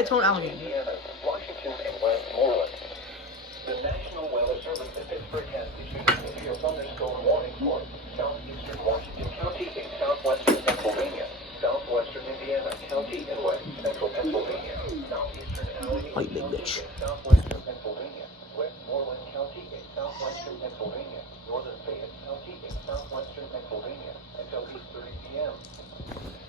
had its own alligator. Washington and Westmoreland. The National Weather Service in Pittsburgh has issued a severe thunderstorm warning for southeastern Washington County and southwestern Pennsylvania, southwestern Indiana County and west central Pennsylvania, southeastern Allegheny White big County bitch. and southwestern Pennsylvania, Westmoreland County and southwestern Pennsylvania, northern Fayette County and southwestern Pennsylvania until 8:30 p.m.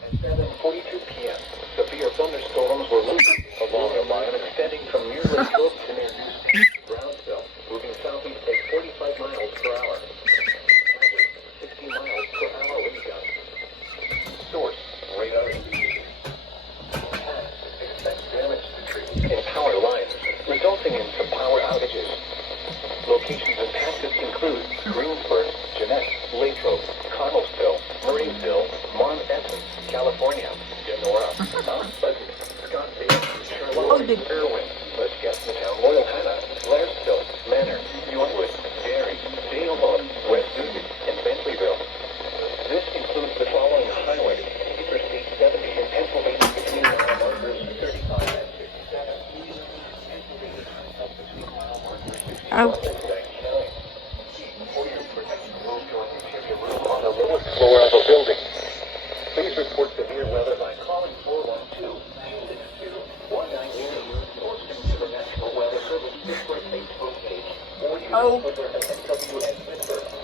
At 7:42 p.m., severe thunderstorms were moving along a line extending from near Lake Hope to near Houston to Brownsville, moving southeast at 45 miles per hour. 60 miles per hour wind gusts. Source, radar indicated. Expect damage to trees and power lines, resulting in some power outages. Locations impacted include Greensburg, Jeannette, Latrobe, Connellsville, Marysville, Mont Essence, California, Denora, Mount Pleasant, Scottsdale, Charlotte, Irwin, West Gastown, Loyal Hanna, Blairsville, Manor, Yorkwood, Derry, Dale-Mont, West Newton, and Bentleyville. This includes the following highways: Interstate 70 in Pennsylvania between mile markers 35 and 67. Pennsylvania Turnpike between mile markers 61 and 99. For your protection, move to an interior room on the lowest floor of a building. Please report severe weather by calling 412-262-1980 or send to the National Weather Service Pittsburgh Facebook page or use Twitter at WWG53 Parker.